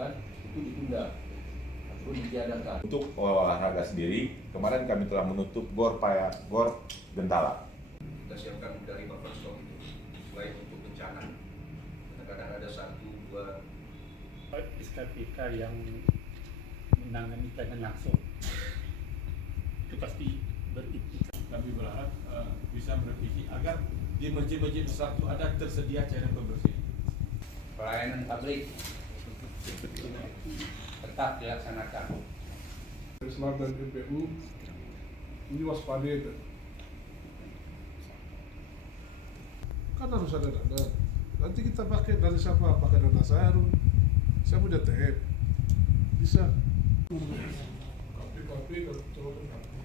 dilakukan itu ditunda ataupun ditiadakan. Untuk olahraga sendiri, kemarin kami telah menutup Gor Gentala. Kita siapkan dari buffer stock itu selain untuk bencana. Kadang-kadang ada 1, 2 SKPK yang menangani tangan langsung itu pasti beritikad. Kami berharap bisa merevisi agar di masjid-masjid besar itu ada tersedia cairan pembersih. Pelayanan publik tetap dilaksanakan. Islam dan MPU ini waspada itu. Kan harus ada dana. Nanti kita pakai dari siapa? Pakai dana Sarun. Saya punya TM. Bisa. Kopi kalau terlalu kopi.